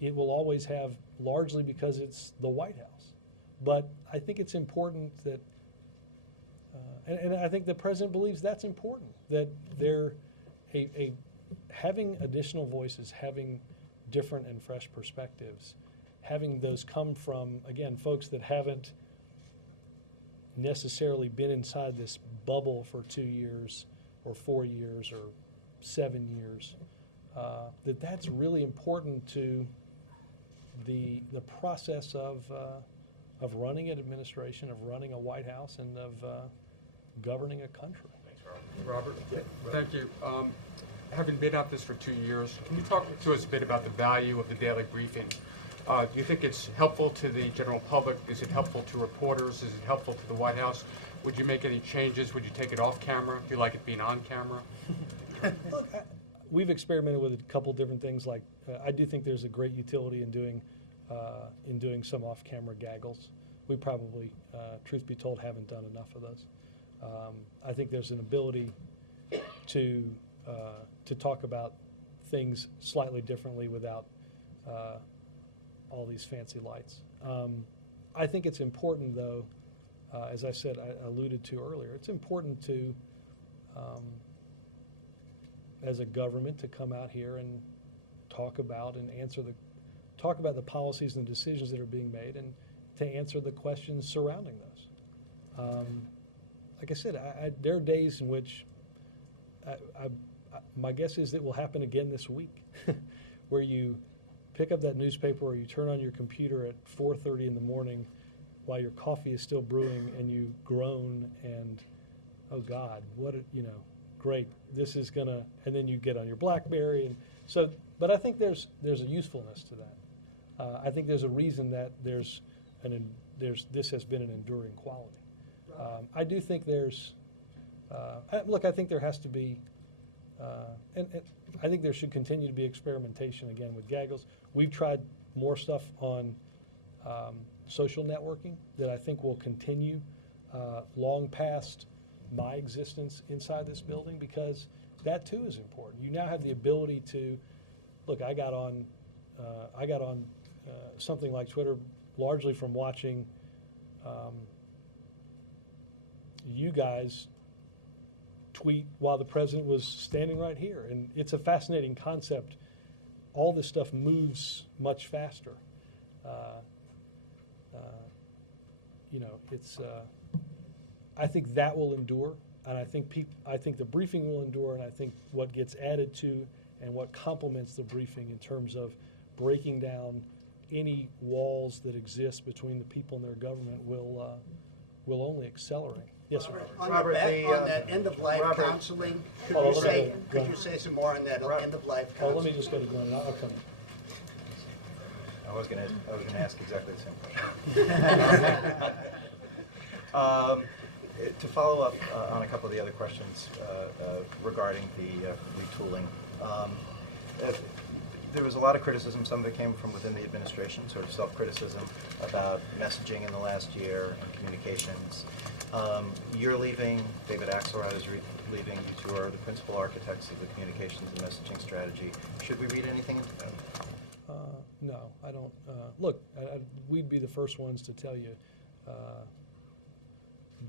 will always have, largely because it's the White House. But I think it's important that, and I think the president believes that's important, that having additional voices, having different and fresh perspectives, having those come from, again, folks that haven't necessarily been inside this bubble for 2 years or 4 years or 7 years, that's really important to the process of running an administration, of running a White House, and of governing a country. Robert, thank you. having been at this for 2 years, can you talk to us a bit about the value of the daily briefing? Do you think it's helpful to the general public? Is it helpful to reporters? Is it helpful to the White House? Would you make any changes? Would you take it off camera? Do you like it being on camera? Look, we've experimented with a couple different things. Like I do think there's a great utility in doing some off-camera gaggles. We probably, truth be told, haven't done enough of those. I think there's an ability to talk about things slightly differently without all these fancy lights. I think it's important, though, as I said, I alluded to earlier, it's important to, as a government, to come out here and talk about and talk about the policies and decisions that are being made and to answer the questions surrounding those. Like I said, there are days in which my guess is it will happen again this week, where you pick up that newspaper or you turn on your computer at 4:30 in the morning while your coffee is still brewing and you groan and, oh God, great, this is gonna, and then you get on your BlackBerry. And so, but I think there's a usefulness to that. I think there's a reason that this has been an enduring quality. I do think there's, I think there has to be, and I think there should continue to be experimentation again with gaggles. We've tried more stuff on social networking that I think will continue long past my existence inside this building, because that too is important. You now have the ability to, look, I got on something like Twitter largely from watching you guys tweet while the president was standing right here. And it's a fascinating concept. All this stuff moves much faster. I think that will endure, and I think the briefing will endure, and I think what gets added to and what complements the briefing in terms of breaking down any walls that exist between the people and their government will only accelerate. Yes, sir. On that end-of-life counseling, could you say some more on that end-of-life counseling? Let me just go to Glenn. I'll come. I was going to ask exactly the same question. To follow up on a couple of the other questions regarding the retooling, there was a lot of criticism. Some of it came from within the administration, sort of self-criticism about messaging in the last year and communications. You're leaving, David Axelrod is leaving. You two are the principal architects of the communications and messaging strategy. Should we read anything into that? No, I don't. Look, we'd be the first ones to tell you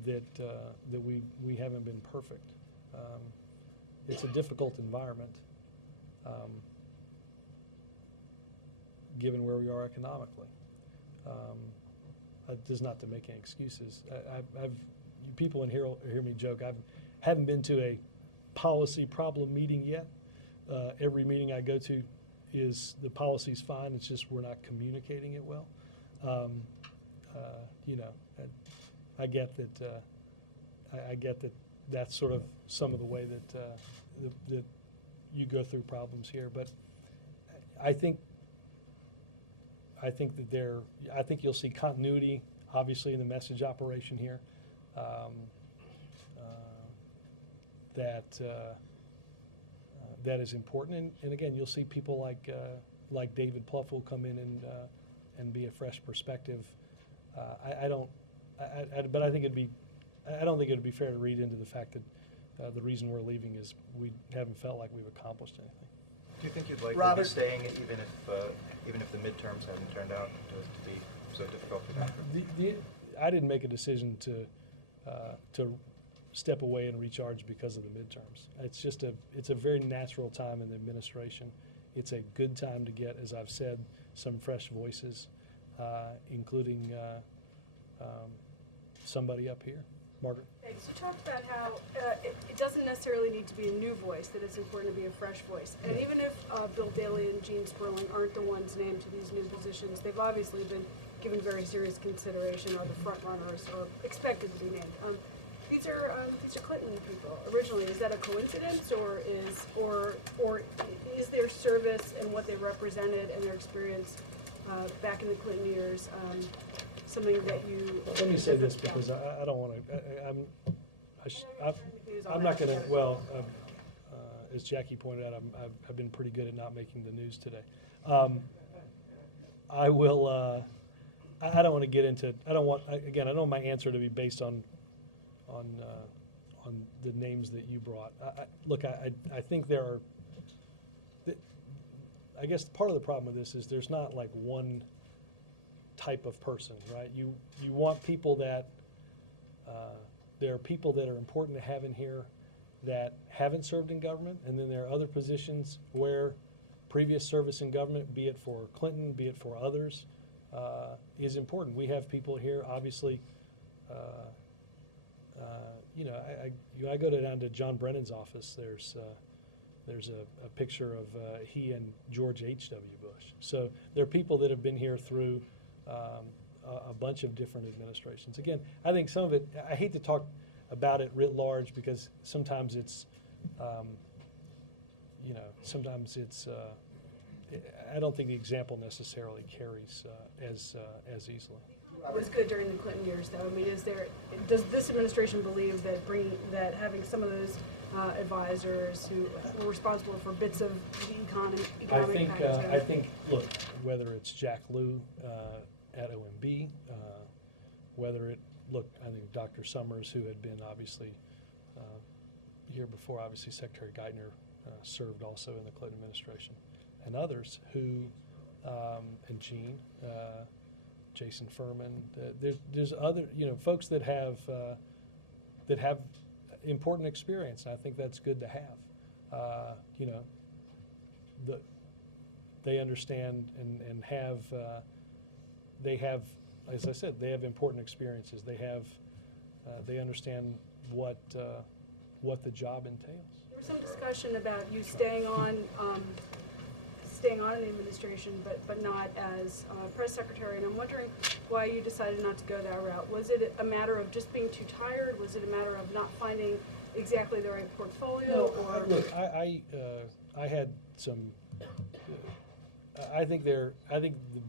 that we haven't been perfect. It's a difficult environment, given where we are economically. It is not to make any excuses. People in here will hear me joke. I haven't been to a policy problem meeting yet. Every meeting I go to is the policy's fine. It's just we're not communicating it well. I get that. I get that. That's sort of some of the way that that you go through problems here. But I think that I think you'll see continuity, obviously, in the message operation here. That is important, and again, you'll see people like David Plouffe will come in and be a fresh perspective. But I don't think it'd be fair to read into the fact that the reason we're leaving is we haven't felt like we've accomplished anything. Do you think you'd like to be staying even if the midterms haven't turned out to be so difficult for them? I didn't make a decision to step away and recharge because of the midterms. It's a very natural time in the administration. It's a good time to get, as I've said, some fresh voices, including somebody up here. Margaret? Thanks. You talked about how it doesn't necessarily need to be a new voice, that it's important to be a fresh voice. And even if Bill Daley and Gene Sperling aren't the ones named to these new positions, they've obviously been given very serious consideration, or the front runners, or expected to be named. Do you these are Clinton people originally. Is that a coincidence, or is their service and what they represented and their experience back in the Clinton years something that you? Let me say this because I don't want to. I'm not going to. Well, as Jackie pointed out, I've been pretty good at not making the news today. I will. I don't want to get into. I don't want. Again, I don't want my answer to be based on the names that you brought. Look, I think there are. I guess part of the problem with this is there's not like one type of person, right? You want people that. There are people that are important to have in here that haven't served in government, and then there are other positions where previous service in government, be it for Clinton, be it for others, is important. We have people here, obviously. I go down to John Brennan's office. There's a picture of he and George H.W. Bush. So there are people that have been here through a bunch of different administrations. Again, I think some of it, I hate to talk about it writ large because sometimes it's, I don't think the example necessarily carries as easily. It was good during the Clinton years, though. I mean, does this administration believe that having some of those advisors who were responsible for bits of the economic I think, look, whether it's Jack Lew at OMB, I think Dr. Summers, who had been obviously here before, obviously Secretary Geithner served also in the Clinton administration, and others who, and Gene, Jason Furman. There's other, folks that have important experience, and I think that's good to have. They understand and have. They have, as I said, they have important experiences. They understand what the job entails. There was some discussion about you staying on in the administration, but not as press secretary, and I'm wondering why you decided not to go that route. Was it a matter of just being too tired? Was it a matter of not finding exactly the right portfolio? No, look, I had some. I think the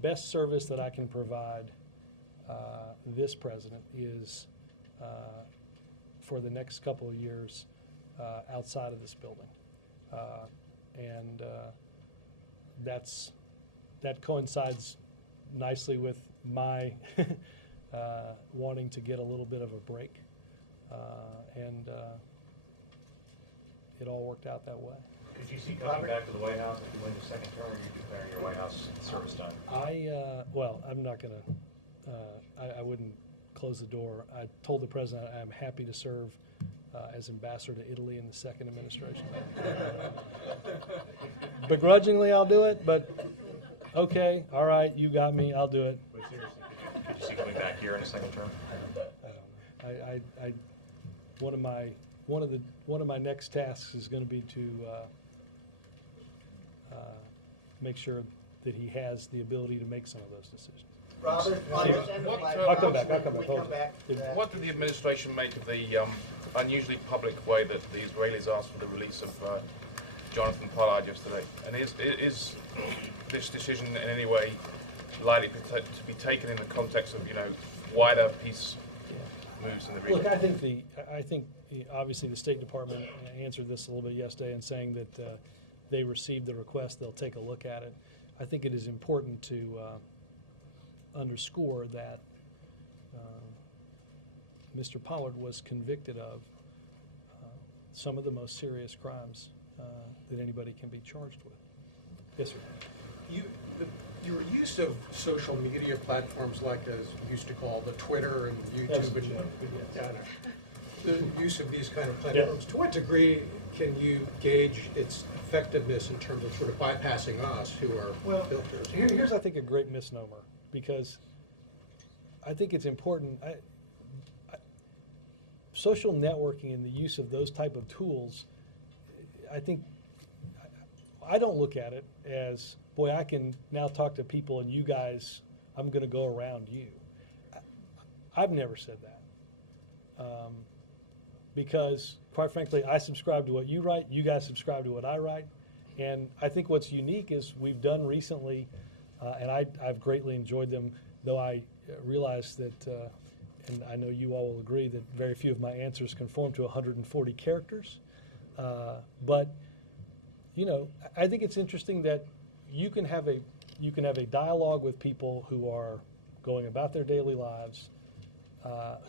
best service that I can provide this president is for the next couple of years outside of this building, and that coincides nicely with my wanting to get a little bit of a break, and it all worked out that way. Could you see coming back to the White House if you win the second term, or are you declaring your White House service done? I'm not going to, I wouldn't close the door. I told the president I'm happy to serve as ambassador to Italy in the second administration. Begrudgingly, I'll do it, but okay, all right, you got me, I'll do it. But seriously, could you see coming back here in a second term? I don't know. One of my next tasks is going to be to make sure that he has the ability to make some of those decisions. Robert, I'll come back. What did the administration make of the unusually public way that the Israelis asked for the release of Jonathan Pollard yesterday? And is this decision in any way likely to be taken in the context of wider peace moves in the region? Look, I think obviously the State Department answered this a little bit yesterday in saying that they received the request, they'll take a look at it. I think it is important to underscore that Mr. Pollard was convicted of some of the most serious crimes that anybody can be charged with. Yes, sir. Your use of social media platforms, like as you used to call the Twitter and YouTube, the use of these kind of platforms, to what degree can you gauge its effectiveness in terms of sort of bypassing us who are filters? Here's, I think, a great misnomer, because I think it's important. Social networking and the use of those type of tools, I don't look at it as, boy, I can now talk to people and you guys, I'm going to go around you. I've never said that. because quite frankly, I subscribe to what you write, you guys subscribe to what I write. And I think what's unique is we've done recently, and I've greatly enjoyed them, though I realize that, and I know you all will agree, that very few of my answers conform to 140 characters. But, you know, I think it's interesting that you can have a dialogue with people who are going about their daily lives,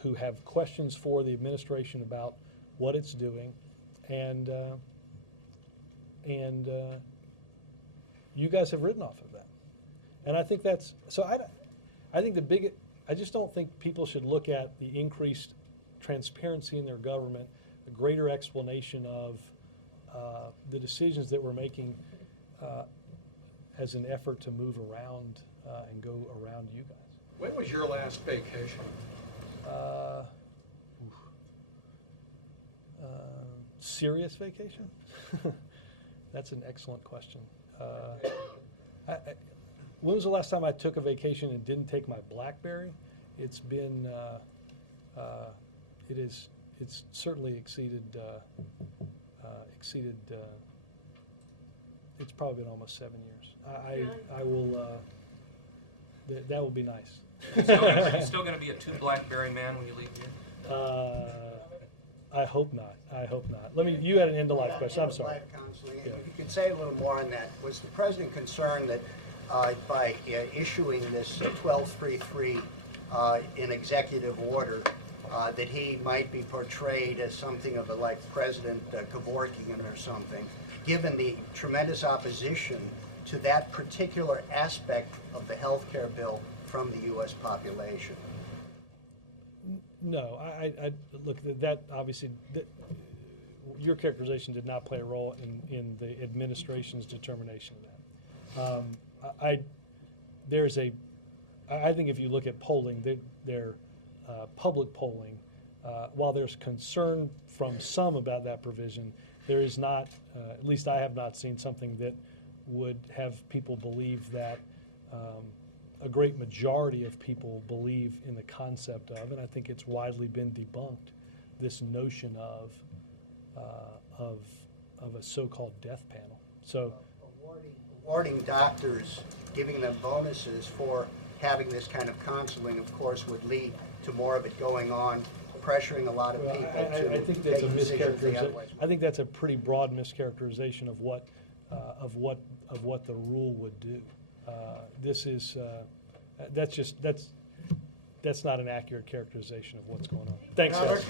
who have questions for the administration about what it's doing, and you guys have written off of that. And I think that's, so I think I just don't think people should look at the increased transparency in their government, a greater explanation of the decisions that we're making as an effort to move around and go around you guys. When was your last vacation? Serious vacation? That's an excellent question. When was the last time I took a vacation and didn't take my BlackBerry? It's been, it's certainly exceeded, it's probably been almost 7 years. I will, that will be nice. Are you still going to be a 2 BlackBerry man when you leave here? I hope not. I hope not. You had an end-of-life question. I'm sorry. End-of-life counseling. If you could say a little more on that. Was the president concerned that by issuing this 1233 in executive order, that he might be portrayed as something of a like President Kevorkian or something, given the tremendous opposition to that particular aspect of the health care bill from the U.S. population? No, I look, that obviously, your characterization did not play a role in the administration's determination of that. I think if you look at polling, their public polling, while there's concern from some about that provision, there is not, at least I have not seen something that would have people believe that a great majority of people believe in the concept of, and I think it's widely been debunked, this notion of a so-called death panel. So awarding doctors, giving them bonuses for having this kind of counseling, of course, would lead to more of it going on, pressuring a lot of people I think to that's take a decisions they mischaracterization. otherwise I think that's a pretty broad mischaracterization of what the rule would do. That's not an accurate characterization of what's going on. Thanks, guys.